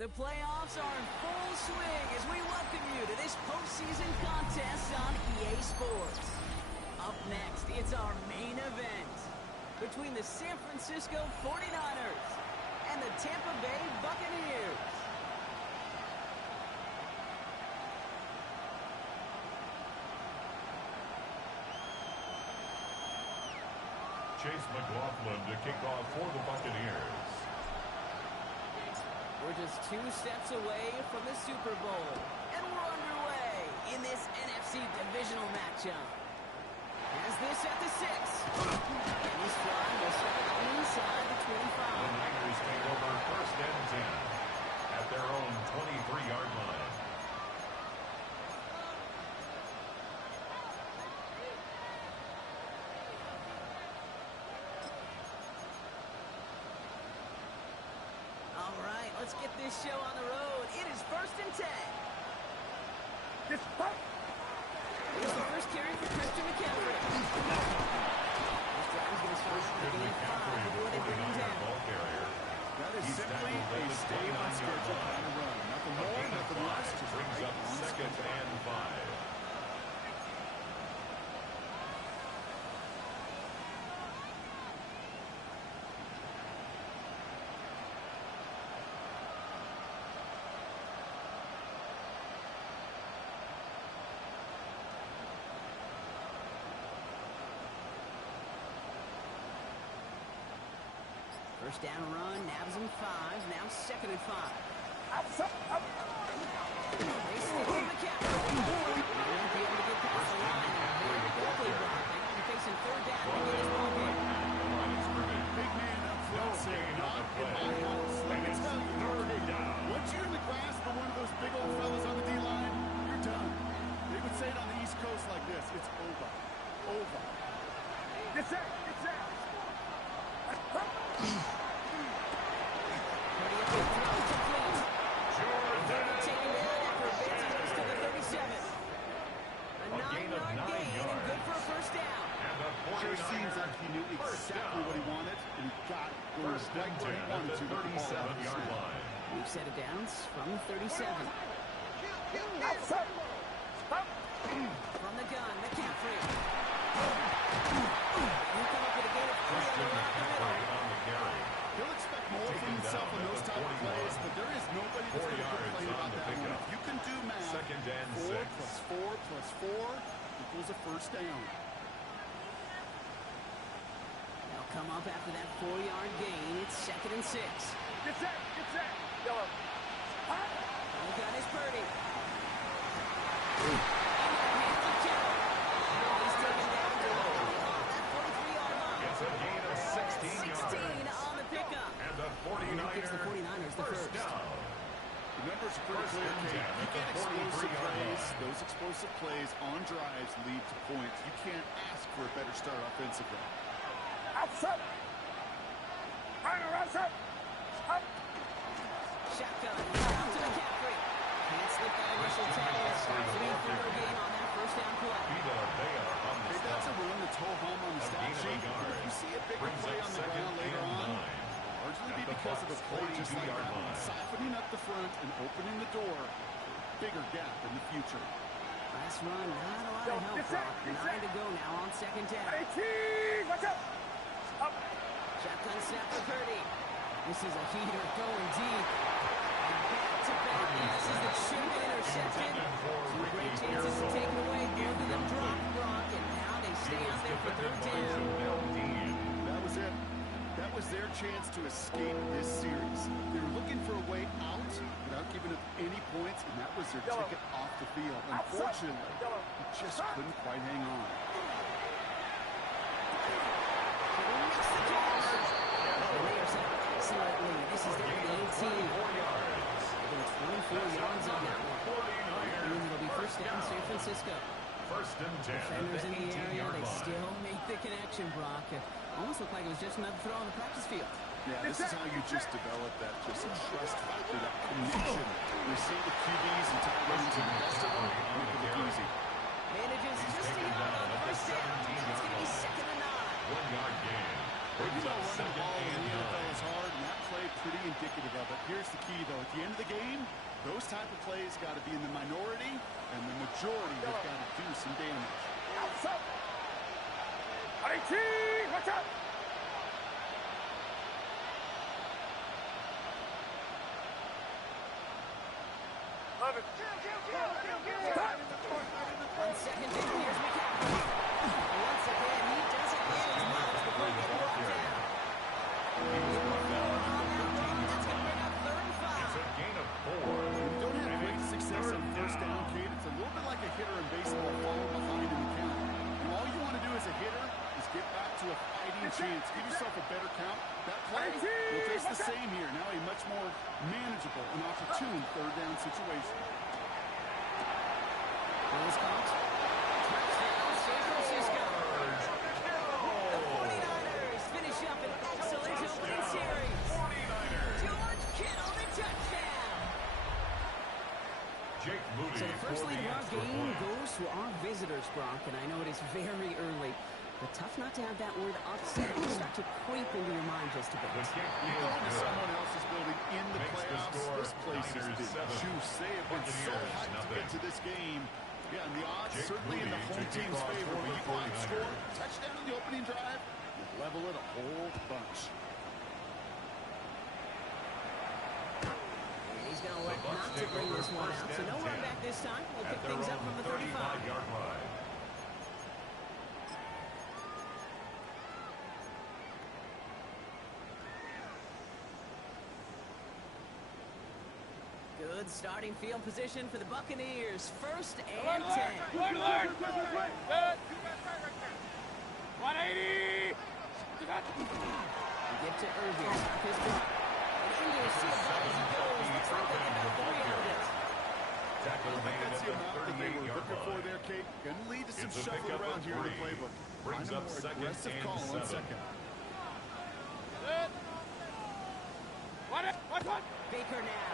The playoffs are in full swing as we welcome you to this postseason contest on EA Sports. Up next, it's our main event between the San Francisco 49ers and the Tampa Bay Buccaneers. Chase McLaughlin to kick off for the Buccaneers. We're just 2 steps away from the Super Bowl, and we're underway in this NFC Divisional matchup. As this at the 6. And this fly will start inside the 25. The Niners take over 1st and 10 at their own 23-yard line. Let's get this show on the road. It is 1st and 10. Here's the first carry for Christian McCaffrey. This drive's going to start with a gain of 5 before they bring him down. That is simply a stay on schedule kind of run. Nothing more, nothing less. Just brings up 2nd and 5. First down run, nabs him 5, now 2nd and 5. They stick with McCaffrey. They won't be able to get past the line. Very quickly blocked. They might be facing 3rd down to win this ball game. Big man up front saying, not in my house. Let me tell you, once you're in the grasp of one of those big old fellas on the D-line, you're done. They would say it on the East Coast like this. It's over. Over. Get set. Get set. Sure seems like he knew exactly what he wanted, and he got right where he wanted to. 37-yard line. We've set it down from the 37. From the gun, McCaffrey. He'll come up with a gain of 3 on the carry. He'll expect more from himself in those type of plays, but there is nobody that's going to complain about that one. If you can do math, 2nd and 4 6. plus 4 plus 4 equals a first down. They'll come up after that 4-yard gain. It's 2nd and 6. Get set, get set. Go up. The gun is Purdy. He's taken down to that 43-yard line. It's a gain of 16 yards. 16 on the pickup. And the 49ers, the first down. The numbers are pretty clear, Kate. You get explosive plays. Those explosive plays on drives lead to points. You can't ask for a better start offensively. Outside. Shotgun. Down to McCaffrey. Can't slip that initial tackle. Stops the third game on that first down play. That's a run that's ho hum on the stat sheet. If you see a bigger play on the ground later on, largely be because of a play just like that one, softening up the front and opening the door. Bigger gap in the future. Last run, not a lot of help, Brock. 9 to go now on 2nd down. Watch out! Shotgun snap for Purdy. This is a heater going deep. Back-to-back passes that should have been intercepted. Two great chances to take it away. Both of them dropped, Brock, and now they stay out there for 3rd down. That was it. That was their chance to escape this series. They were looking for a way out without giving up any points, and that was their ticket off the field. Unfortunately, he just couldn't quite hang on. Excellently. This is down to 18. 24 yards on that one. And it'll be first down, San Francisco. 1st and 10. Defenders in the area, they still make the connection, Brock. It almost looked like it was just another throw on the practice field. Yeah, this is how you just develop that just a trust factor, that connection. You see the QBs and tight ends and the rest of them make it look easy. Manages just a yard on the first down. It's going to be 2nd and 9. 1-yard gain. You know running the ball in the NFL is hard, and that play pretty indicative of it. Here's the key, though. At the end of the game, type of play has got to be in the minority, and the majority have got to do some damage. Watch out! Love it. On second down, here's McCaffrey. Once again, he doesn't get his marks before he gets brought down. That's going to bring up 3rd and 5. It's a gain of 4. When you don't have great success on first down, Kate, it's a little bit like a hitter in baseball falling behind in the count. And all you want to do as a hitter is get back to a fighting chance. Give yourself a better count. That play will face the same here. Now a much more manageable and opportune 3rd down situation. Ball's caught. Touchdown, San Francisco. The 49ers finish up an excellent opening series. George Kittle, the touchdown. Jake Moody So the first for lead of the our extra game point. goes to our visitors, Brock, and I know it is very early, but tough not to have that word upset start to creep into your mind just a bit. The kick You is go into good. someone else's building in the Makes the playoffs. score This place has Niners been 7, juice. They have been so Buccaneers hyped to get 0. to this game. Yeah, and the odds Jake certainly in the Moody home to kick team's off favor. for But the you go out and 49ers. score, touchdown in the opening drive, you level it a whole bunch. And he's going to The look Bucs not to take bring over this one first out. So and no run 10 back this time. We'll at pick their things up own from the 35. 35-yard line. Good starting field position for the Buccaneers. 1st and 10. Good. 180. We give to Irving. His block. And into a sea of blood as he goes. Looks like they got 3 out of it. Tackle made That's at the the amount that they were 38-yard looking for line. there, Kate. Going to lead to some It's a shuffling pickup around of here in the 3. playbook. Brings Find a up more 2nd aggressive and call on 7. 2nd. Watch out. Baker now.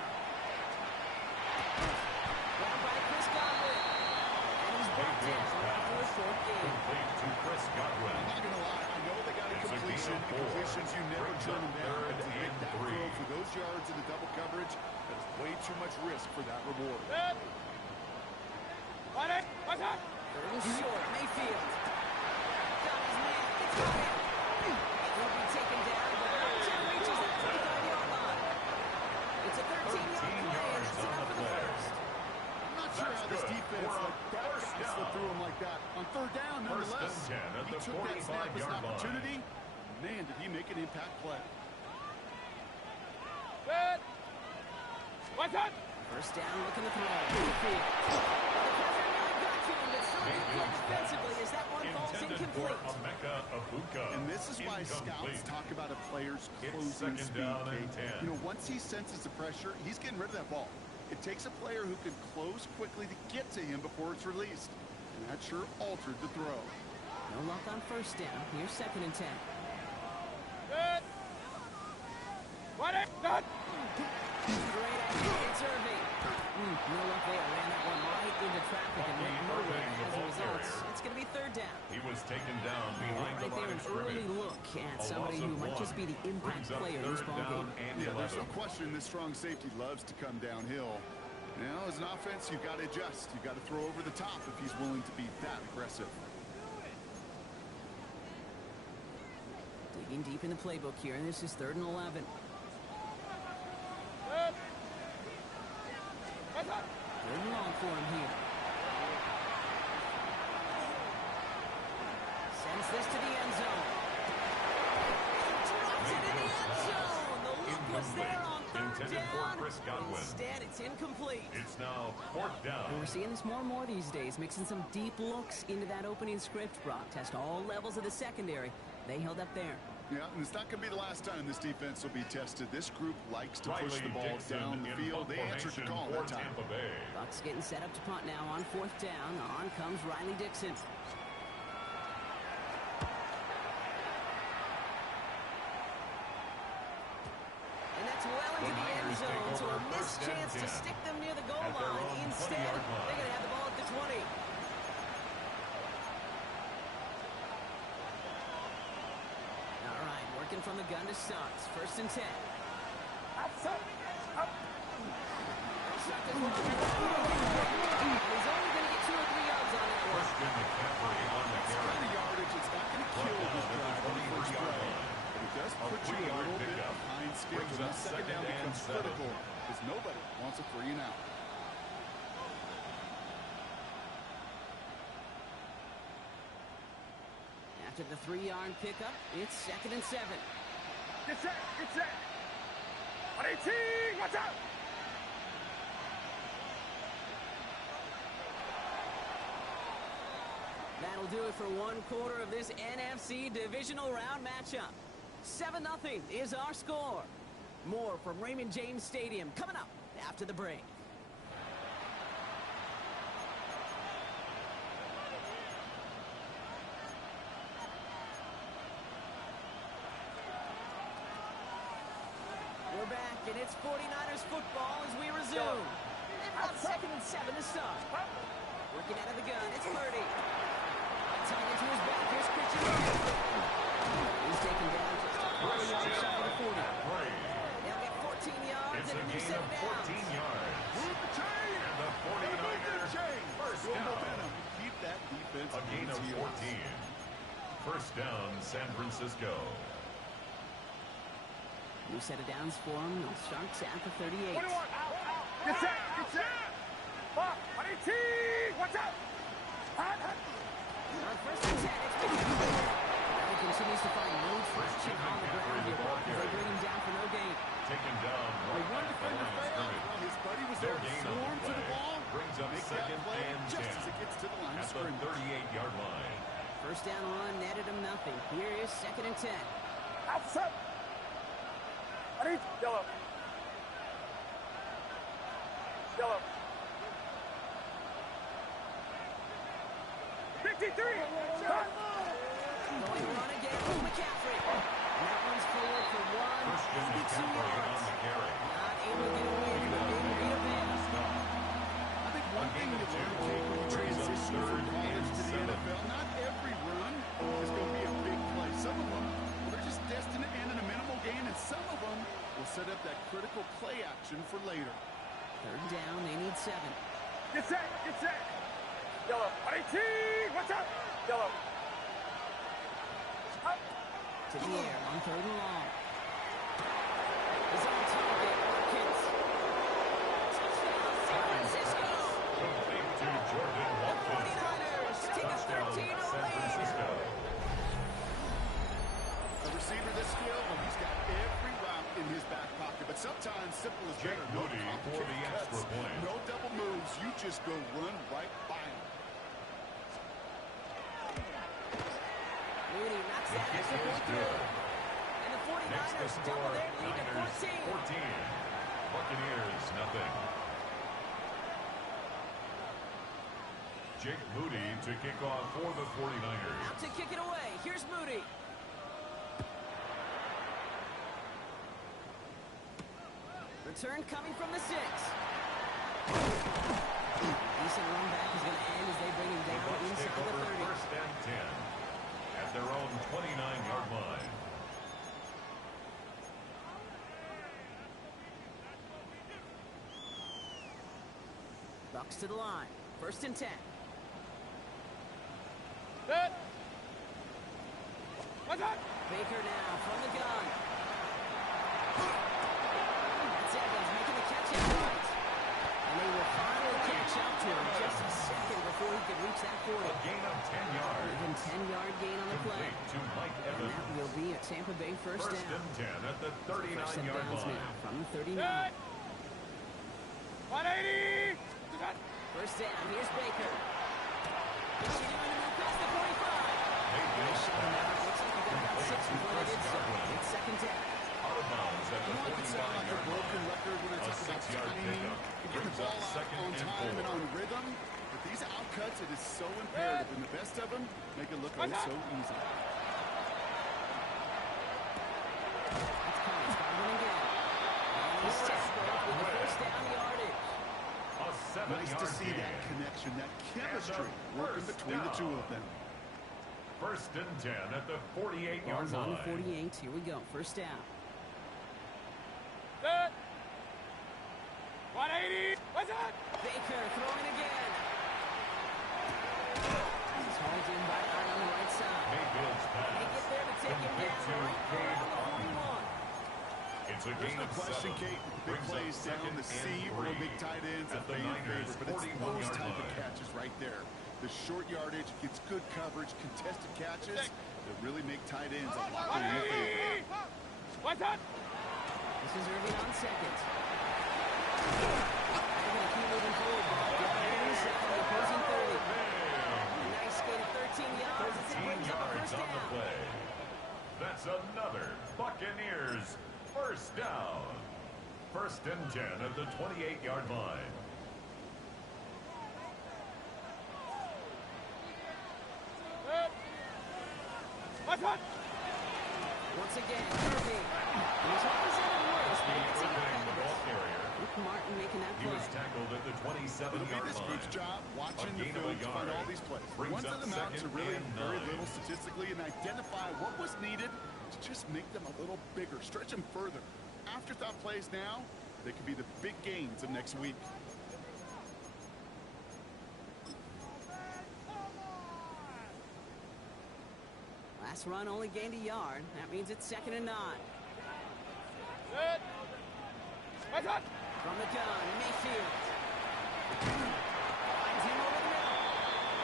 Down by Chris Godwin. And he's brought down after a short game. Complete to Chris Godwin. I'm not going to lie. I know they got a It's a completion. gain of 4. Completions, you never Brings turn up them down. 3rd But to make and that 3. throw for those yards in the double coverage, that is way too much risk for that reward. Watch out. 3rd and short. Mayfield. Got his man. It's got him. It will be taken down, but until it reaches that 25-yard line. It's a 13-yard play, and that's enough for the first. I'm not sure That's how this good. defense For a let that first guy slip down. through him like that. On 3rd down, First nonetheless. and 10 at He the took that snap as an 45-yard line. opportunity. Man, did he make an impact play. Good. Watch out. 1st down, looking to throw. Mayfield. The pressure really got to him, but still good play defensively as that one falls Intended for incomplete. Emeka Ibuka. And this is why Incomplete. scouts talk about a player's It's closing 2nd speed. down and Kate. 10. You know, once he senses the pressure, he's getting rid of that ball. It takes a player who can close quickly to get to him before it's released. And that sure altered the throw. No luck on 1st down. Here's 2nd and 10. Good. What it? Good. Great idea. It's Irving. No luck there. Ran that one right into traffic and went nowhere. As a result, it's going to be 3rd down. He was taken down behind Right the there, line an of early scrimmage. look at A somebody loss who of might 1. just be the impact Brings up player in this 3rd ballgame. down and Yeah, there's 11. no question this strong safety loves to come downhill. Now, as an offense, you've got to adjust. You've got to throw over the top if he's willing to be that aggressive. Digging deep in the playbook here, and this is 3rd and 11. Good. Watch out. 3rd and long for him here. Sends this to the end zone. Drops it in the end zone. The look was there on 3rd Intended for down. Chris Godwin. Instead, it's incomplete. It's now 4th down. And we're seeing this more and more these days, mixing some deep looks into that opening script, Brock. Test all levels of the secondary. They held up there. Yeah, and it's not going to be the last time this defense will be tested. This group likes to push Riley the ball Dixon down the in field. punt They answered the formation call for that time. Tampa Bay. Bucs getting set up to punt now on 4th down. On comes Riley Dixon. And that's well into the end Niners take zone, so a over missed 1st and chance to 10 stick them near the goal at their line. own Instead, 20-yard line. they're going to have the ball at the 20. All right, working from the gun to start. 1st and 10. Stuck is what I'm he's only going to get 2 or 3 yards on that one. Christian McCaffrey on the carry. The yardage, it's not going to kill this drive on the first play. But it does put you a little bit behind skills. And that second down becomes critical because nobody wants a 3 and out. After the 3-yard pickup, it's 2nd and 7. Get set. Get set. 118. Watch out. That'll do it for one quarter of this NFC Divisional Round matchup. 7-0 is our score. More from Raymond James Stadium coming up after the break. We're back, and it's 49ers football as we resume. They've got 2nd and 7 to start. Working out of the gun, it's Purdy. Tied into his back, here's Christian McCaffrey. He's taken down just a couple of yards shy of the 40. They'll get 14 yards It's and a a new gain set of of downs. 14 yards. Move the chain. And the 49ers first Good down. momentum. Keep that defense A gain of on its 14. heels. First down, San Francisco. New set of downs for him. It starts at the 38. 21. Out. Get set. Get set. 118. Watch out. Hot. On 1st and 10, it's McCaffrey. Now he continues to find no traction on the ground here as they bring him down for no gain. Taken down right One at the defender line of failed. scrimmage. His buddy was No there to gain on swarm the to the play. ball. Brings up Make that 2nd play and just 10 as it gets to the line of at the scrimmage. 38-yard line. First down run netted him nothing. Here is 2nd and 10. Outside. Ready? Yellow. 53. Hot. Going to run again with McCaffrey. And that one's forward for 1. Christian Maybe 2 McCaffrey on yards. the carry. Not able to get away from the big beat of man. I think one thing you learn when you transition from college to the NFL, not every run is going to be a big play. Some of them, they're just destined to end in a minimal gain, and some of them will set up that critical play action for later. 3rd down, they need 7. Get set. Get set. Yellow. 118. Watch out. Yellow. Hot. To the air on 3rd and long. He's on target. Watkins. Touchdown, San Francisco. Complete to Jordan The Watkins. 49ers take a Touchdown, 13-0 San lead. Francisco. A receiver this skilled, well, he's got every route in his back pocket, but sometimes simple as Jake better. Moody for the extra point. No double moves. You just go run right by him. Moody knocks The that kick extra is point through. good. And the Makes the 49ers score double their lead to Niners 14. 14. Buccaneers nothing. Jake Moody to kick off for the 49ers. Out to kick it away. Here's Moody. Return coming from the 6. Decent run back is going to end as they bring him The down Bucs take inside the over 30. 1st and 10 at their own 29-yard line. Bucs to the line. 1st and 10. Set. Watch out. Baker now from the gun. That's Evans making the catch outright. And they will finally catch up to him just a second before he could reach that 40. A gain of 10 yards. Even 10-yard gain on the play. Complete to Mike And Evans. that will be a Tampa Bay first First down. and 10 at the First set 39-yard downs line. now from the 39. Set. 180. Set. First down, here's Baker. Continuing to move past the 45. Nice shot on that. Looks like he got about 6 before they did so. It's 2nd down. Out of bounds at the You know, it can sound like a 49-yard broken line. record when I A talk about 6-yard timing, pickup to get the brings ball up out 2nd on and time and 4. on rhythm. But these outcuts, it is so imperative, and the best of them make it look oh so easy. That's Collins firing again. And he's tackled with the first down yardage. A 7-yard Nice to see gain. that connection, that chemistry working first between the two down. of them. First and 10 at the 48-yard Ball's on the line. 48. Here we go. First down. Set. 180. What's that? Baker throwing again. He's hauled in by Art on the right side. Mayfield's pass. They get there to take him Complete down to right Cade around the Otton. 41. It's a There's gain no of question, 7. Kate. Big Brings up plays down second the and seam or 3 big tight ends at are the fan Niners' favorite, but it's 41-yard those type of line. catches right there. The short yardage, gets good coverage, contested catches that really make tight ends a lot more in favor. What's that? This is Irving on second. They're going to keep moving forward. Inside the opposing 30. A nice gain of 13 yards as it 13 brings up a yards first on the down. play. That's another Buccaneers first down. First and 10 at the 28-yard line. What's that? Once again, Irving. He was represented worse, but he gets it Irving, the out. ball carrier. Luke Martin making that He play. was tackled at the It'll be 27-yard this group's line. job watching A the gain of a film to find yard. all these plays. Brings One to up them out to second really and very 9. little statistically and identify what was needed to just make them a little bigger, stretch them further. Afterthought plays now, they could be the big gains of next week. Last run only gained a yard. That means it's second and 9. Good. What's that? From the gun, Mayfield. Finds him over the middle.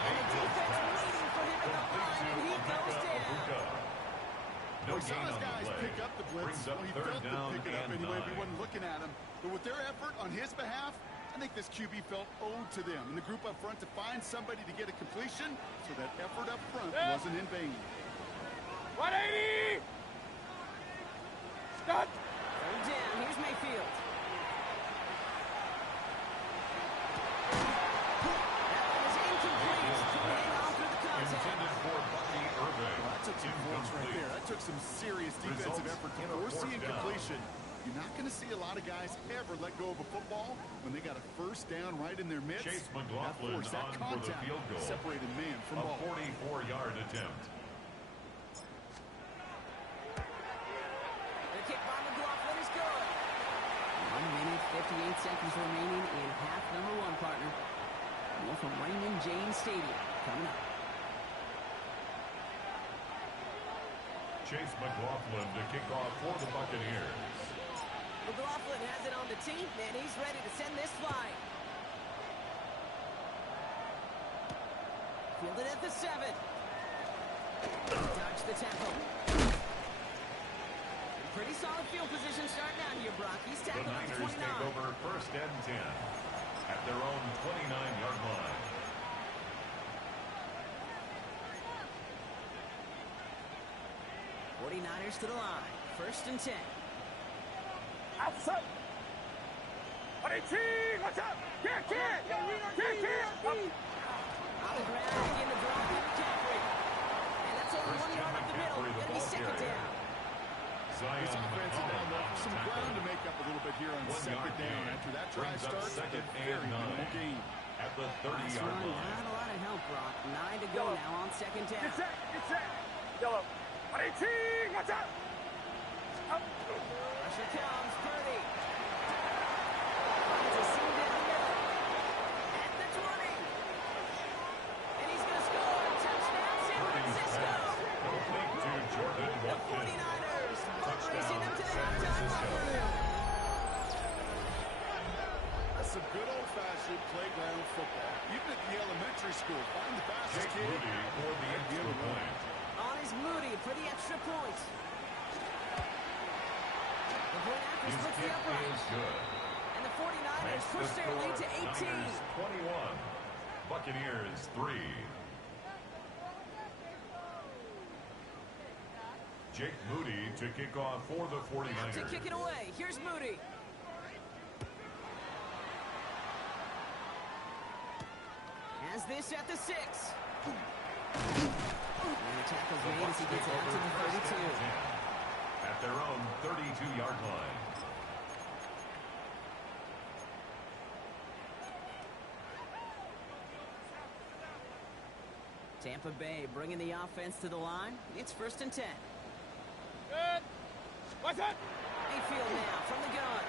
And the defense waiting for him at the line, and he goes down. No We saw gain his on the guys play. pick up the blitz. Brings up Well, he third felt to down pick it up and anyway if he 9. wasn't looking at him. But with their effort on his behalf, I think this QB felt owed to them and the group up front to find somebody to get a completion so that effort up front wasn't in vain. 180. Stop. Third down, here's Mayfield. That one is incomplete. Hanging on through the contact. Intended for Bucky Irving. Well, that took some force right there. That took some serious defensive Results effort to in a force the fourth down. incompletion. You're not going to see a lot of guys ever let go of a football when they got a first down right in their midst. Chase That McLaughlin force, that on for the contact field goal. separated man from A ball. 44-yard attempt. The kick by McLaughlin is good. 1 minute, 58 seconds remaining in half number 1, partner. More from Raymond James Stadium coming up. Chase McLaughlin to kick off for the Buccaneers. McLaughlin has it on the team, and he's ready to send this flying. Fielded at the 7. Dodge the tackle. Pretty solid field position starting out here, Brock. He's The tackled at the Niners 29. take over first and 10 at their own 29-yard line. Niners to the line. First and 10. Outside. 118. Watch out. Kick. On the ground, begin to draw in McCaffrey. And that's only 1 yard up the middle. Going to be second down. This offense is down left some ground to make up a little bit here on 1 second yard down. gain. After that drive Brings up starts, second a and very 9 minimal gain. at the Nice 30-yard run. line. Not a lot of help, Brock. 9 to go now on second down. Get set. Yellow. 118. Watch out. Pressure comes. Purdy. Finds a seam down the middle. At the 20. And he's going to score. Touchdown, San Francisco. Complete to Jordan The Watkins. 49ers racing them to the San halftime Francisco. locker room. That's some good old-fashioned playground football. Even at the elementary school, find the fastest Jake kid. Moody for the extra point. On is Moody for the extra point. The point after His splits the kick upright. is good. And the 49ers Makes push the their lead score to 18. Niners 21. Buccaneers 3. Jake Moody to kick off for the 49ers. To kick it away. Here's Moody. Has this at the 6. And the tackle's made as he gets out to the 32. At their own 32-yard line. Tampa Bay bringing the offense to the line. It's first and 10. Good. Watch out. Mayfield now from the gun.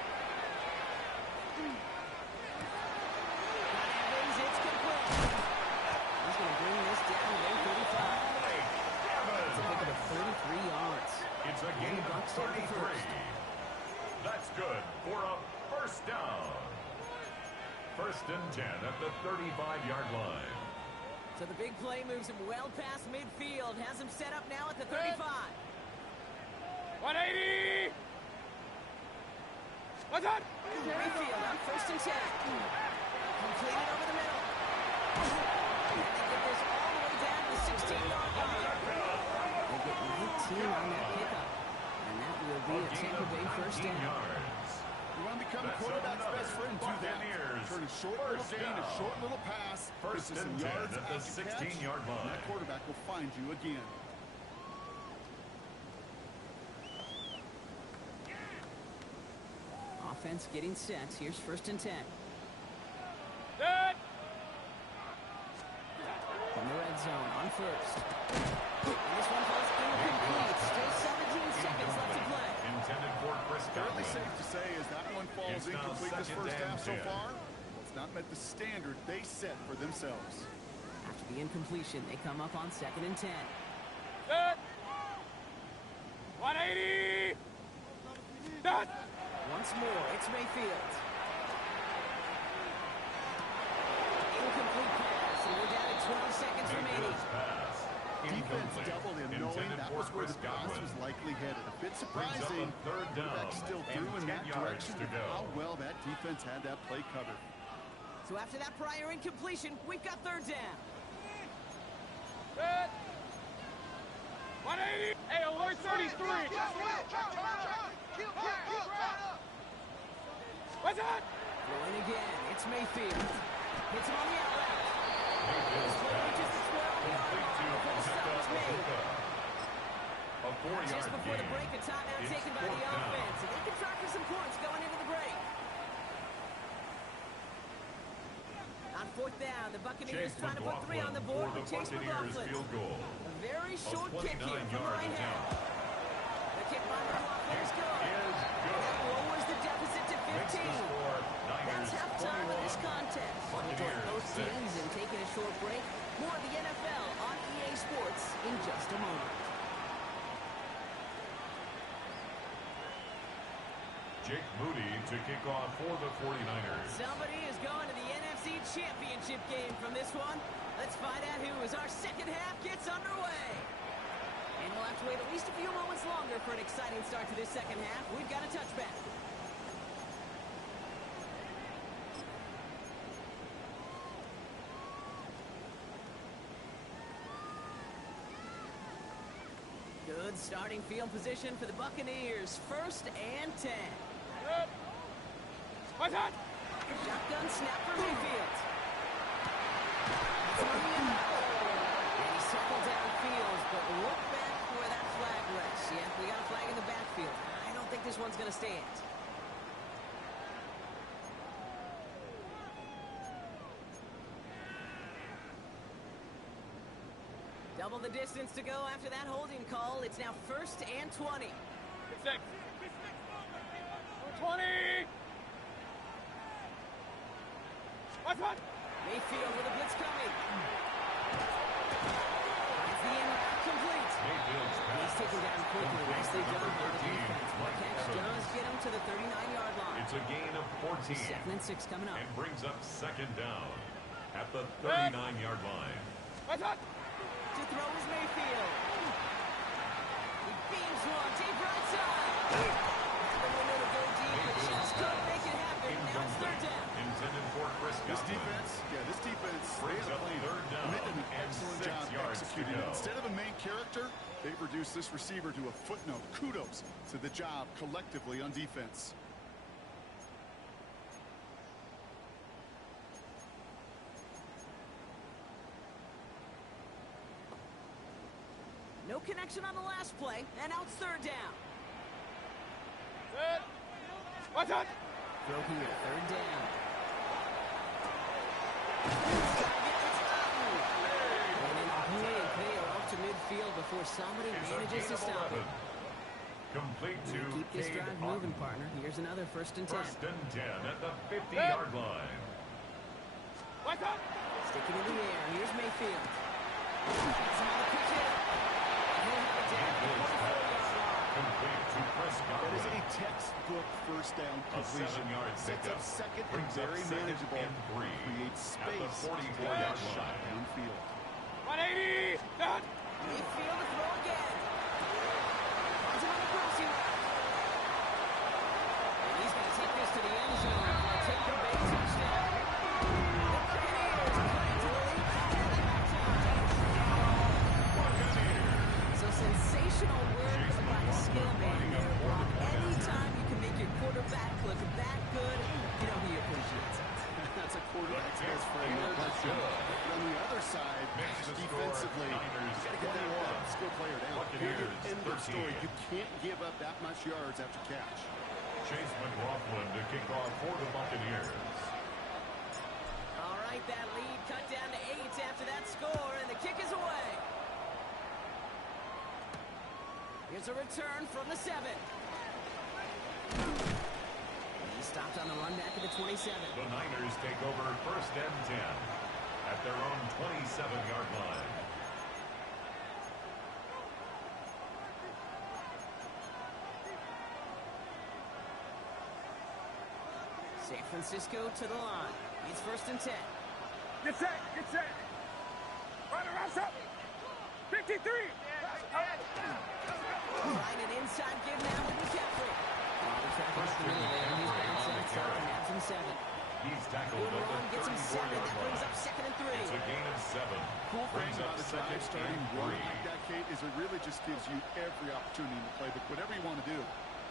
10 at the 35-yard line. So the big play moves him well past midfield. Has him set up now at the 35. 180! What's on? Mayfield on 1st and 10. Completed over the middle. And they get this all the way down to the 16-yard line. They get 19 on that pickup. And that will be a Tampa Bay 1st down. You want to become a quarterback's best friend, do that. Turn a short little gain, a short little pass. First and 10 at the 16-yard line. That quarterback will find you again. Offense getting set. Here's 1st and 10. Set! From the red zone on 1st. And this one falls incomplete. Still 17 seconds left to play. Intended for Chris Fairly Godwin. safe to say as that one falls It's now incomplete this second first and half so 10. far. It's not met the standard they set for themselves. After the incompletion, they come up on 2nd and 10. Set! 180! Set! Once more, it's Mayfield. Incomplete pass, and we're down at 12 seconds remaining. Pass. Defense Incomplete. doubled him knowing Intended that for was where Chris the pass Godwin. was likely headed. A bit Brings up surprising. a third down Quarterback still and threw in 10 that yards direction. to go. How well that defense had that play covered. So after that prior incompletion, we've got 3rd down. Set! 180! Hey, alert 33! What's on? Going again, it's Mayfield. Hits him on the outlet. This play reaches the 12-yard line before the stop is made. A 4-yard Just before the gain. break, a timeout It's taken by the 4th down. offense. And they can try for some points going into the break. On 4th down, the Buccaneers Chase trying to put 3 on the board for with the Chase Buccaneers McLaughlin. field goal. A very A short kick here 29 from yard right hand. attempt. The kick by McLaughlin is good. Is good. That lowers the deficit to Makes 15. the score That's Niners halftime of this 21. contest. We'll join Buccaneers both 6. teams and taking a short break. More of the NFL on EA Sports in just a moment. Jake Moody to kick off for the 49ers. Somebody is going to the NFC Championship game from this one. Let's find out who as our second half gets underway. And we'll have to wait at least a few moments longer for an exciting start to this second half. We've got a touchback. Good starting field position for the Buccaneers. 1st and 10. Set! What's on? Shotgun snap for Mayfield. And he's tackled downfield, but look back where that flag rests. Yeah, we got a flag in the backfield. I don't think this one's going to stand. Double the distance to go after that holding call. It's now 1st and 20. 6. 20! What's on? Mayfield with a blitz coming. Finds the end complete. Mayfield's He's pass. taken down quickly. Nicely done by the 13, defense. The Mike catch Evans. does get him to the 39-yard line. It's a gain of 14. 2nd and 6 coming up. And brings up 2nd down at the 39-yard line. What's on? To throw is Mayfield. He beams one deep right side. The window to go deep, but just couldn't make it happen. Now it's 3rd down. Intended for Chris This Godwin. defense, Brings they up played 3rd down they did an and excellent 6 job yards to executing. go. Instead of a main character, they've reduced this receiver to a footnote. Kudos to the job collectively on defense. No connection on the last play, and now it's 3rd down. Set! What's on? Throw here, 3rd down. And in a blink, they are up to midfield before somebody It's a manages gain to of stop 11. it. Complete to Keep this Cade drive Otton. moving, partner. Here's another 1st and 10. 1st and 10 at the 50-yard line. What's on? Sticking in the air. Here's Mayfield. It's another quick hit. And he'll have it down at the 44-yard line. complete to Chris That is Godwin. a textbook first down A completion. 7-yard Sets pickup. up second and Brings up very second manageable. and 3 Creates at the space. 44-yard line. Shot downfield. 180. Done. They feel the throw again. Runs him on the crossing route. And he's going to take this to the end zone for a take-the-bait touchdown. The Buccaneers cut into the lead ahead at halftime. So sensational work by the skill man there, Brock. Anytime you can make your quarterback look that good, you know he appreciates it. That's a quarterback's best friend, no question. But on the other side, defensively, you got to get that skill player down. Period. End of story. You can't give up that much yards after catch. Chase McLaughlin to kick off for the Buccaneers. All right, that lead cut down to 8 after that score, and the kick is away. Here's a return from the 7. He stopped on the run back at the 27. The Niners take over first and 10 at their own 27-yard line. San Francisco to the line. It's first and 10. Get set. Get set. Run around up. 53. Trying an inside give now with McCaffrey. The traffic up the middle there, and he's bounced outside and adds him 7. He's tackled Good at run, the gets him 7. 34-yard That brings line. up second and 3. It's a gain of 7. Cool thing Brings up about a second drive starting and run 3. like that, Kate, is it really just gives you every opportunity to play whatever you want to do.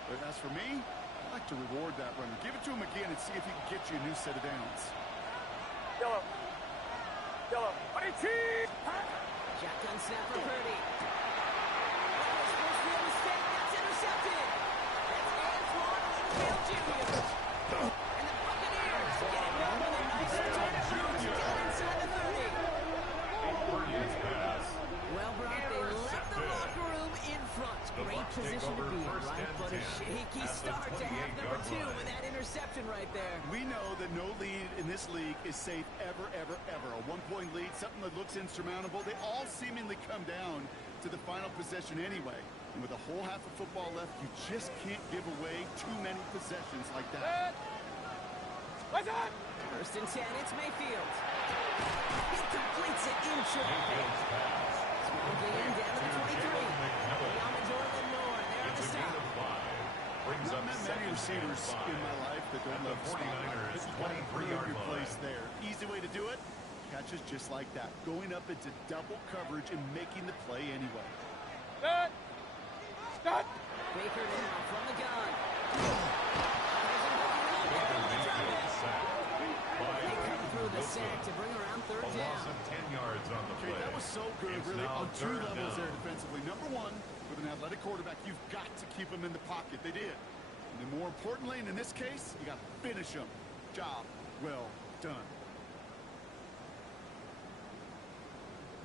But as for me, I like to reward that runner. Give it to him again and see if he can get you a new set of downs. Yellow. Yellow. 180. Shotgun snap for Purdy. That was supposed to be a mistake. That's intercepted. That's Antoine Winfield Jr. And the Buccaneers get it done with a nice return of down inside the 30. Purdy's pass. Well, Brock, they left the locker room in front. Great position to be in, right? But a shaky start to half number 2 with that interception right there. We know that no lead in this league is safe ever, ever, ever. A one-point lead, something that looks insurmountable. They all seemingly come down to the final possession anyway. And with a whole half of football left, you just can't give away too many possessions like that. What's on? First and 10, it's Mayfield. He completes it in traffic. Mayfield's pass. Small gain down to the 23. Amador Lenore there on the It's a gain stop. of 5. Brings Not up many second receivers and 5. in my life that don't At the love the spotlight. 49ers, But you gotta prove 23-yard your line. place there. Easy way to do it. Catches just like that. Going up into double coverage and making the play anyway. Done. Done. Baker now from the gun. Baker Mayfield sacked. They come through the sack to bring around A third loss down. of 10 yards on the Okay, play. that was so good, It's really, now on two third levels down. there defensively. Number one, with an athletic quarterback, you've got to keep him in the pocket. They did. And then more importantly, and in this case, you got to finish him. Job well done.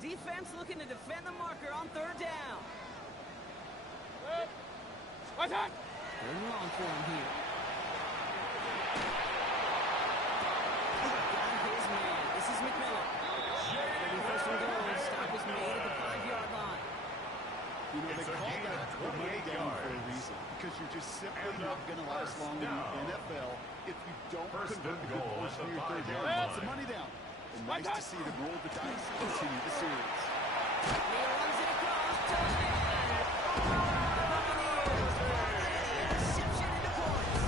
Defense looking to defend the marker on third down. What's on? Third and long for him here. Got his man. This is McMillan. It'll be first and goal. Stop is made at the 5-yard line. You know, It's they a call gain that of the money 28 down for a yards. reason. Because you're just simply And not going to last first long in down. the NFL if you don't First convert and a good goal portion at of the your third 5-yard down. It's the line. money down. And nice to see them roll the dice and continue the series. He runs it across. Touchdown. The Buccaneers put an interception into points.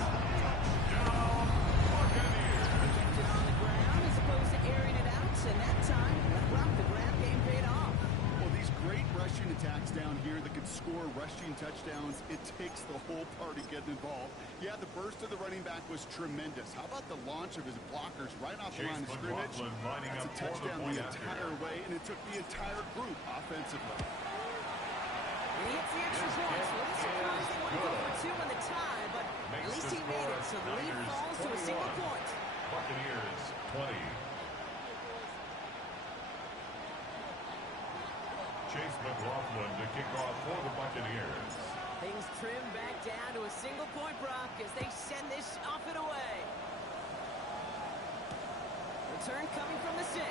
They kept it on the ground as opposed to airing it out, and that time, Brock, the grab game paid off. Well, these great rushing attacks down here that can score rushing touchdowns, it takes the whole party getting involved. Yeah, the burst of the running back was tremendous. How about the launch of his blockers right off the Chase line of scrimmage? McLaughlin lining That's a up for the touchdown point the after. entire way, and it took the entire group offensively. And he hits the extra point. So it's surprised they wouldn't go for 2 in the tie, but at least he made it. So the lead falls to a single point. Buccaneers 20. Chase McLaughlin to kick off for the Buccaneers. Things trim back down to a single point, Brock, as they send this off and away. Return coming from the 6.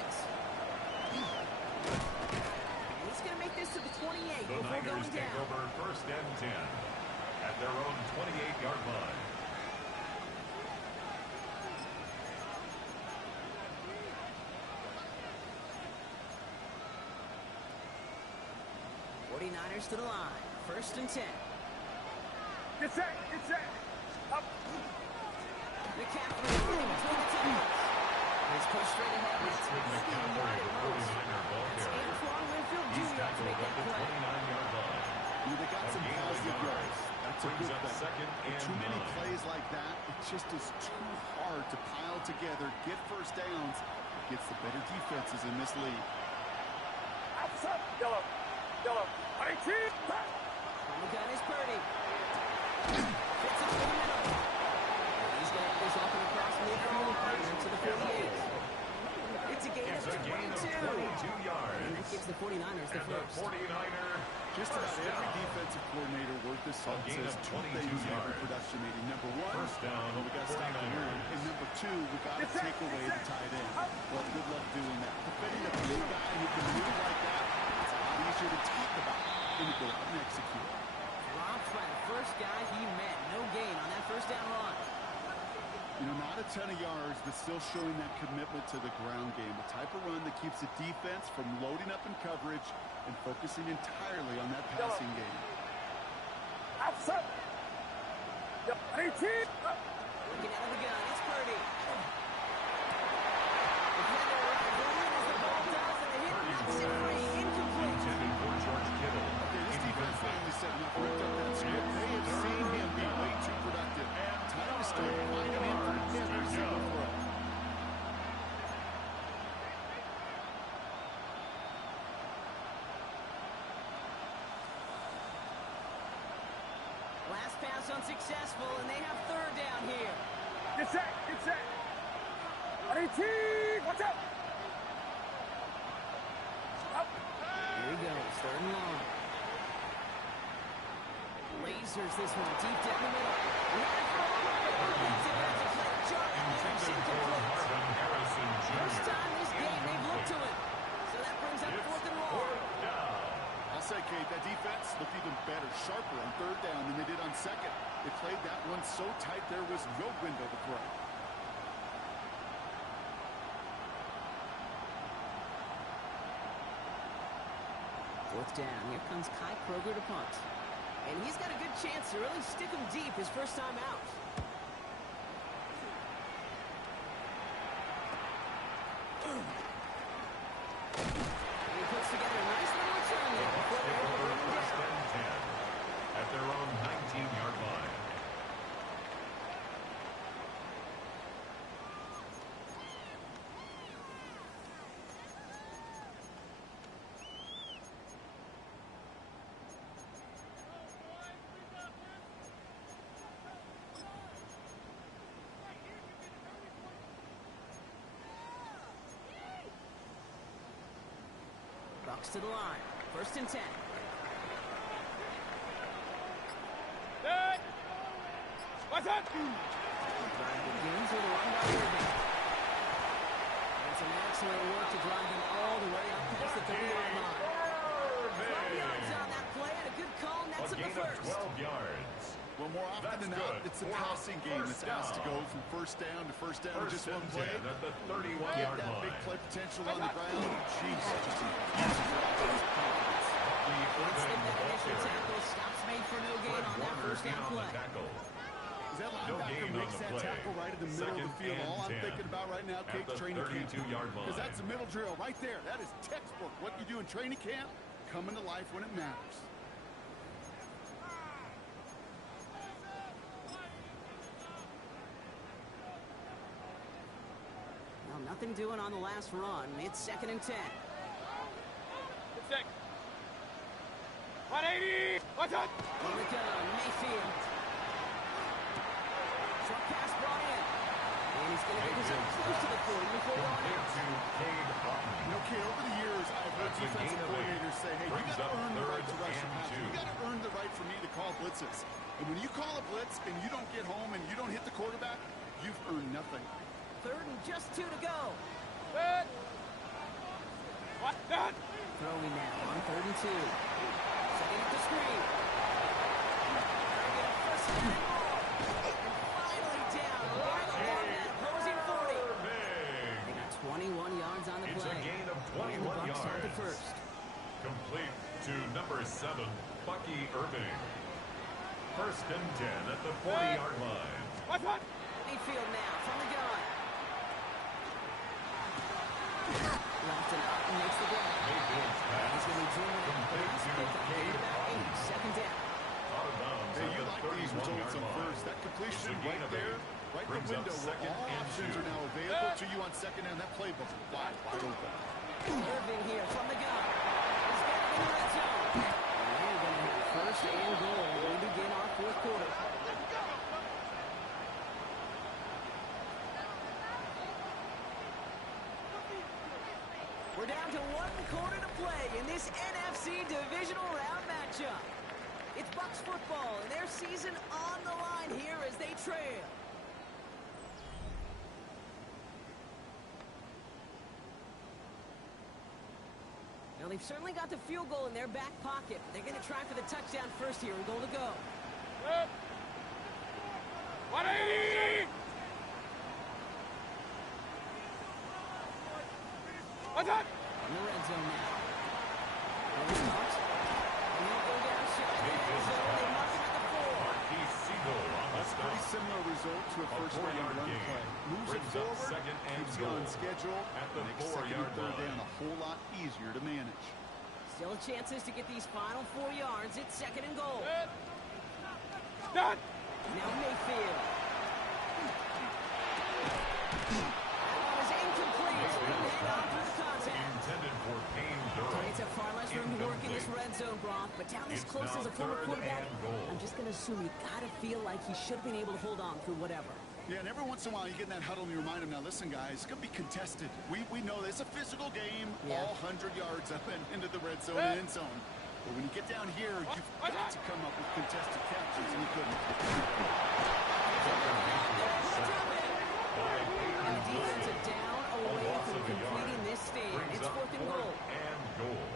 And he's going to make this to the 28 The before Niners going take down. over first and 10 their own 28-yard line. Niners to the line. 1st and 10. Get set. Get set. Up. McCaffrey running between the tackles. He's pushed straight ahead. It's McCaffrey, the 49er ball carrier. He's tackled at the 29-yard line. They got some positive yards. That's a good thing. Second and too many 9. plays like that, it just is too hard to pile together, get first downs. It gets the better defenses in this league. Outside. Yellow. Yellow. 18. On the gun is Purdy. Fits it to the middle. He's going to push off and across midfield to the 48. It's a gain of 22 yards. And that gives the 49ers the first. The 49er just about every defensive coordinator worth this salt says two things in every production meeting. Number one, first down, we got to stop the run. And number two, we got to take away the tight end. Well, good luck doing that. Defending a big guy who can move like that, it's a lot easier to talk about than to go out and execute. Dropped by the first guy he met. No gain on that first down run. You know, not a ton of yards, but still showing that commitment to the ground game. The type of run that keeps the defense from loading up in coverage and focusing entirely on that passing game. Outside. 18. Looking out of the gun, it's Purdy. Defender right as the ball does, and the hit knocks it free. Incomplete. Intended for George Kittle. Okay, this defense finally setting up ripped up that script. They have seen him be way too productive. Time to start lining him for every single throw. Last pass unsuccessful, and they have 3rd down here. Get set. Get set. 18. Watch out. Up. Here he goes, 3rd and long. Lasers this one deep down the middle. First time this game they've looked to it. So that brings up 4th and long. I'll say, Kate, that defense looked even better, sharper on 3rd down than they did on 2nd. They played that one so tight there was no window to throw. Fourth down. Here comes Kai Kroger to punt. And he's got a good chance to really stick him deep his first time out. And he puts together a nice little return there before they go to 1st and 10 at their own 19-yard line. Bucs to the line. 1st and 10. Set. What's up? Drive begins with a run by Irving. And some excellent work to drive them all the way up past the 30-yard line. 12 yards on that play and a good call, and that's A up the gain of first. 12 yards. Well, more often than not, it's the passing game that's asked to go from first down to just one play. At the Get 31-yard that line. big play potential on the ground. Jeez, just Let's take that initial tackle. Stops made for no gain on that first down play. That No linebacker gain on makes the that play. tackle right in the middle of the Second field. All and I'm 10 thinking about right now, at Kate's the training camp. 32-yard line. Because that's a middle drill right there. That is textbook. What you do in training camp, coming to life when it matters. Well, nothing doing on the last run. It's 2nd and 10. Get set. 180. Watch out. On the gun, Mayfield. Short pass brought in. And he's going to get himself close to the 40 before going out. You know, Kate, over the years, I've heard That's a defensive gain of coordinators say, hey, you Brings got to up earn the right to 3rd rush the and pass. 2. You got to earn the right for me to call blitzes. And when you call a blitz and you don't get home and you don't hit the quarterback, you've earned nothing. 3rd and just 2 to go. Set. What? Done. Throwing now on 3rd and 2. Setting up the screen. Trying to get a first And finally down, right along that opposing 40. They got 21 yards on the play. It's a gain of 21 and the Bucs yards. have the first. Complete to number 7, Bucky Irving. First and 10 at the 40-yard line. Mayfield now from the gun. Left and up and makes the grab. Mayfield's pass. He's going to be doing it. Complete to Cade About 8, Otton. second down. Out of bounds Hey, at you the like these 31-yard results up line. first. That completion It's a gain right of there, 8. right in Brings the up window where second all and options 2. are now available to you on second down. That playbook is wide open. Irving here from the gun. He's got it in the red zone. And we're going to have first and goal when we begin our fourth quarter. We're down to 1 quarter to play in this NFC Divisional round matchup. It's Bucs football and their season on the line here as they trail. Now, they've certainly got the field goal in their back pocket. They're going to try for the touchdown first here and goal to go. 180! What's up? In the red zone now. Those Bucs. And they'll go down shot. They mark him at the 4. Marquise Siegel on the That's a pretty stop. similar result to a first down 4-yard run gain. play. Moves it Brings up forward, second and keeps you on goal schedule, at the makes second 4-yard and third line. down a whole lot easier to manage. Still chances to get these final 4 yards. It's second and goal. Done! Now Mayfield. That was incomplete. Couldn't hang on through the contact. Intended for Payne Durham. It's a far less room to work in this red zone, Brock, but down this It's close now as a former third quarterback, and goal. I'm just going to assume you got to feel like he should have been able to hold on through whatever. Yeah, and every once in a while you get in that huddle and you remind them, now listen guys, it's going to be contested. We know it's a physical game, Yeah. all 100 yards up and into the red zone and end zone. But when you get down here, you've got to come up with contested catches, and you couldn't. And the defense is down away from completing this stand. It's fourth and goal.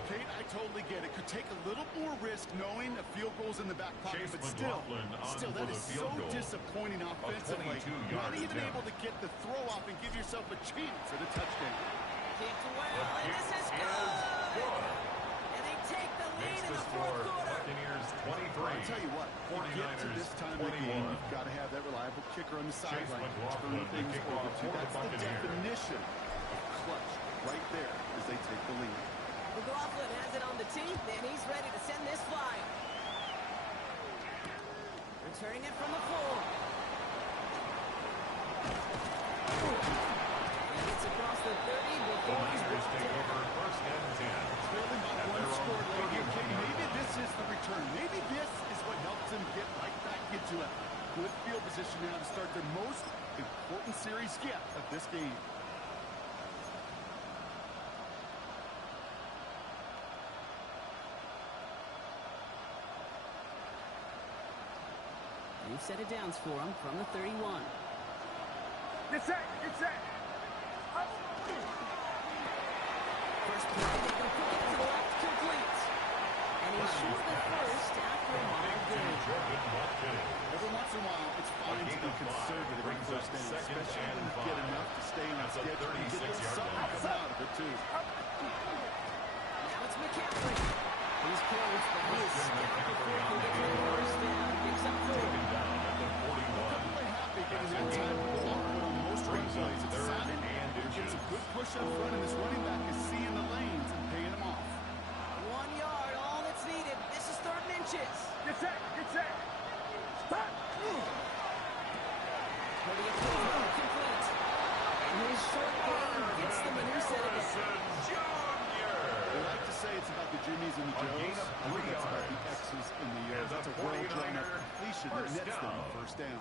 Kate, I totally get it. Could take a little more risk knowing a field goal's in the back pocket, Chase but McLaughlin on still, for that the is field so goal. disappointing offensively. 22-yard Not even attempt. able to get the throw off and give yourself a chance at a touchdown. Kicked well, and this is good. And they take the lead in the fourth quarter. Buccaneers 23. I'll tell you what, you get to this time of the game, you've got to have that reliable kicker on the sideline. McLaughlin, Turn things the kickoff over to. for the That's the Buccaneers. definition of clutch right there as they take the lead. McLaughlin has it on the tee, and he's ready to send this flying. Returning it from the 4. He gets across the 30 before he's Buccaneers brought take down. over first and 10. Trailing by At one their score own late here, King. 31-yard Maybe line. this is the return. Maybe this is what helps them get right back into a good field position now to start their most important series yet of this game. They've set it down for him from the 31. Get set! Get set! First play, they can put it to the left, complete. And he's short of the first after a mild gain. Every once in a while, it's fine to be conservative on first down, especially when you get enough to stay on schedule and get a little something come out of it, too. Now it's McCaffrey. He's close, but he is stopped before he can get to the first down. Picks up 4. Really happy getting that time output on most run plays. It's a sign gets a good push up front, and this running back is seeing the lanes and paying them off. 1 yard, all that's needed. This is third and inches. Get set! Get set! Stop! Putting it through, complete. And his short game gets them a new set of They like to say it's about the Jimmies and the Joes. I think it's about the X's and the O's. That's a well-drawn-up completion that nets them a first down.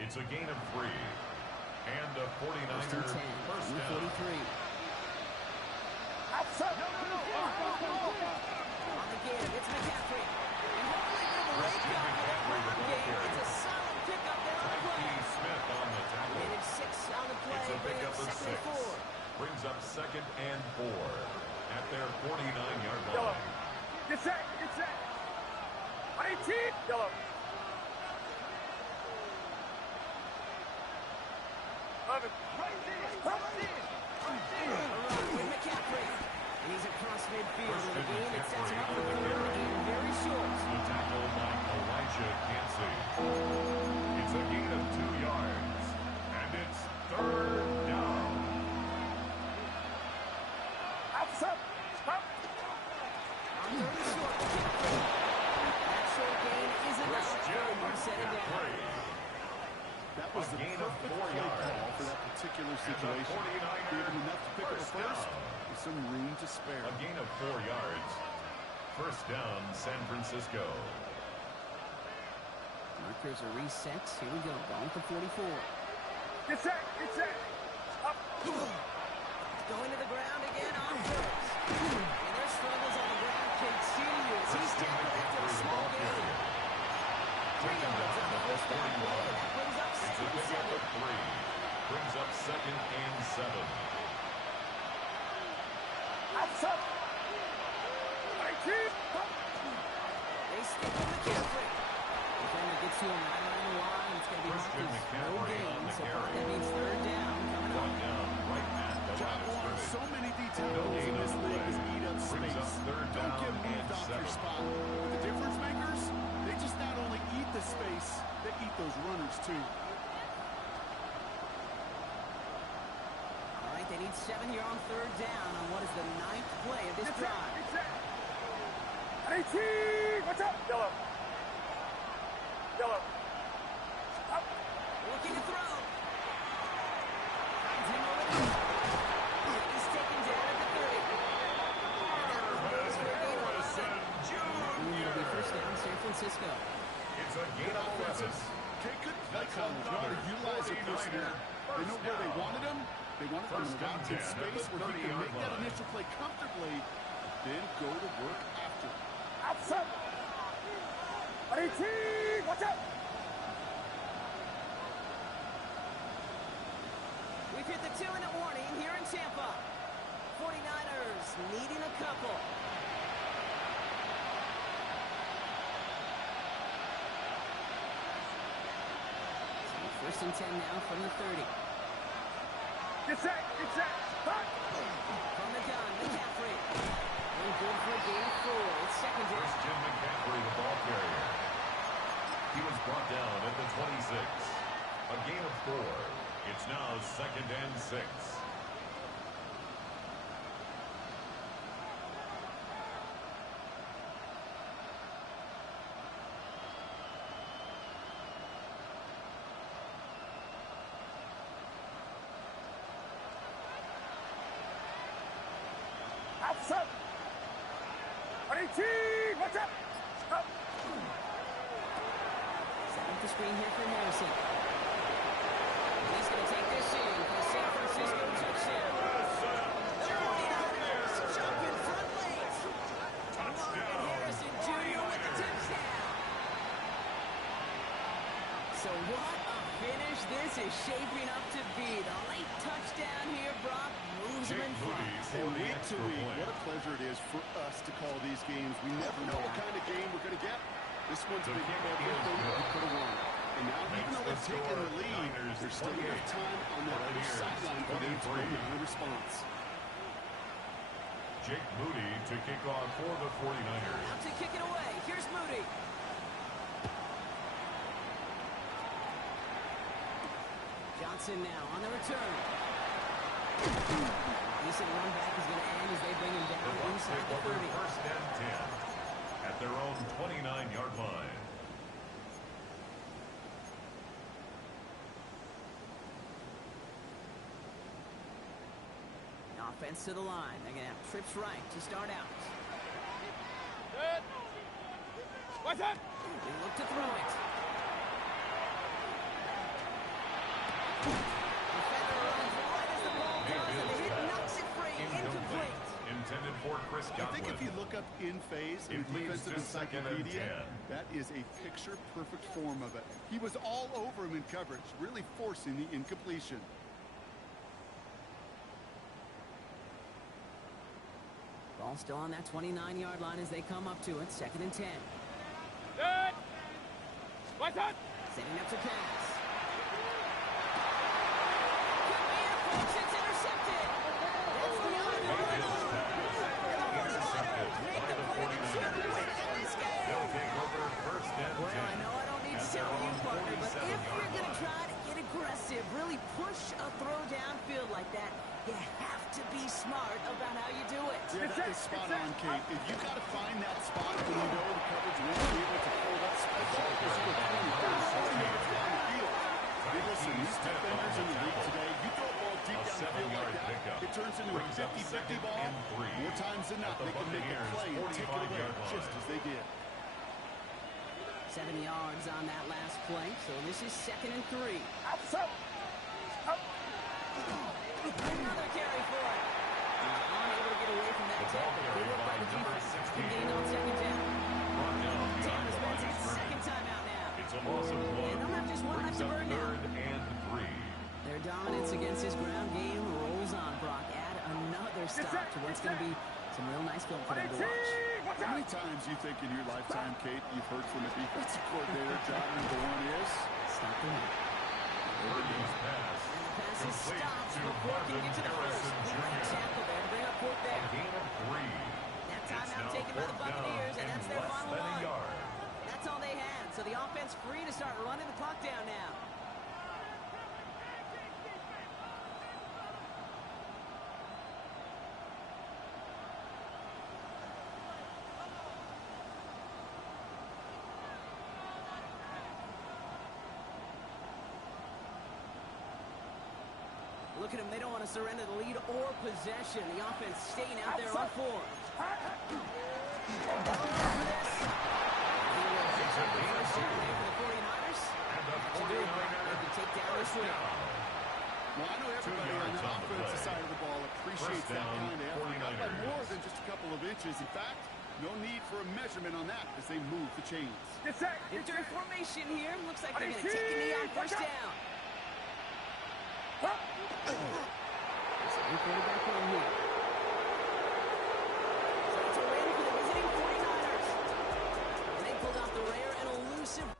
It's a gain of 3. And a 49er First and 10 first from the down. 43. Outside! On the give, it's McCaffrey. And hopefully they will wake up for that run game. It's a solid pickup there on the play. T. Smith on the tackle. Managed 6 on the play, It's a but pickup it's of second 6. and 4. Brings up second and 4 at their 49-yard Yellow. line. Get set! Get set! 18! Yellow. 11. With McCaffrey. And he's across midfield with a gain that sets him up for the quarter and very short. The tackle by Elijah Cansey. It's a gain of 2 yards. And it's third down. Outside. Stop. On third and short, McCaffrey. That short gain is enough for setting down. That was the perfect play call for that particular situation. Gave him enough to pick up a first with some room to spare. A gain of 4 yards. First down, San Francisco. Markers are reset. Here we go. Ball at the 44. Get set. Get set. Up. Going to the ground again on first. And their struggles on the ground continues. He's tackled after a small gain. 3 yards on the first down play. That brings up It's a second and pickup 7. of 3. Brings up second and 7. Outside. 19. They stick with McCaffrey. Defender gets to him right around the line. It's going to be Christian marked as no McCaffrey on gain. the So far, carry. that means third down coming Brought up. down right at the Job line of one, scrimmage. so many details No gain in this on the league play. is eat up Brings space. up third Don't down get and moved off your 7. spot. But the difference makers, they just not only eat the space, they eat those runners too. All right, they need 7 here on third down on what is the 9th play of this Get set. drive. Get set. 18. What's up? Yellow. Yellow. Up. Looking to throw. Finds him over there. He's taken down at the 30. Harrison It'll be first Jr. down, San Francisco. It's a gain of 11. Take good play That's callers. Know how to another utilize their 49er personnel. They know where they wanted them. They wanted them in First a and wide 10 at space the where he can 30-yard make that line. initial play comfortably, then go to work after. Outside. 18. Watch out. We've hit the 2-minute warning here in Tampa. 49ers needing a couple. So first and 10 now from the 30. Get set. Get set. Hot. From the gun, McCaffrey. And good for a gain of 4. It's second down. Christian McCaffrey, the ball carrier. He was brought down at the 26. A gain of 4. It's now second and 6. Outside. 18. Watch out. Up. Set up the screen here for Harrison. He's going to take this in for the San Francisco touchdown. The 49ers jump in front late. Touchdown. Harrison Jr. with the touchdown. So what a finish this is shaping up to be. The late touchdown here, Brock, moves him in Jake front. Moody for And the week to extra week, point. what a pleasure it is for us to call these games. We never know what kind of game we're going to get. This one's The been kick everything is we good. could have won. And now, even Makes though the they've taken score the lead, Niners there's still 28, enough time on that other Buccaneers sideline for them to 23. make a response. Jake Moody to kick off for the 49ers. Out to kick it away. Here's Moody. Johnson now on the return. Decent run back is going to end as they bring him The down Bucs inside take the over 30. first and 10 at their own 29-yard line. Offense to the line. They're going to have trips right to start out. Good. Watch out. They look to throw it. Defender runs wide as the ball goes, and the hit knocks it free. Incomplete. Intended for Chris I Godwin. think if you look up in phase in It leads defensive to second and encyclopedia, 10. that is a picture-perfect form of it. He was all over him in coverage, really forcing the incompletion. Ball still on that 29-yard line as they come up to it. Second and 10. Good. Watch out. Setting up to pass. Yeah, that is spot on, Kate. If you got to find that spot when you know the coverage won't be able to hold up, especially because you were 40 yards down the field. Hey, listen, these defenders in the league today, you throw a ball deep down the field like that, it turns into a 50-50 ball. More times than not, they can make a play and take it away, just as they did. 7 yards on that last play, so this is 2nd and 3. Another carry for it. He's unable to get away from that tackle. Good look by the defense. Gained on 2nd down. Tampa's been its 2nd time out now. It's a loss of 1. And they'll have just one left to burn now. 3rd and 3. Their dominance against his ground game rolls on, Brock. Add another stop to what's going to be some real nice film for them to watch. How many times you think in your lifetime, Kate, you've heard from a defensive coordinator, job number 1 is? Stop the run. Pass. Pass is stopped before he can get to the first. Great tackle there to bring up 4th there. Gain of 3. That timeout taken by the Buccaneers, and that's their final one. That's all they had, so the offense free to start running the clock down now. Look at them. They don't want to surrender the lead or possession. The offense staying out there on 4. Well, I know everybody on the offensive side of the ball appreciates that kind of effort. Not by more than just a couple of inches. In fact, no need for a measurement on that as they move the chains. Into formation here. Looks like they're going to take a knee on 1st down. Quarterback on here. So it's a win for the visiting 49ers. They pulled off the rare and elusive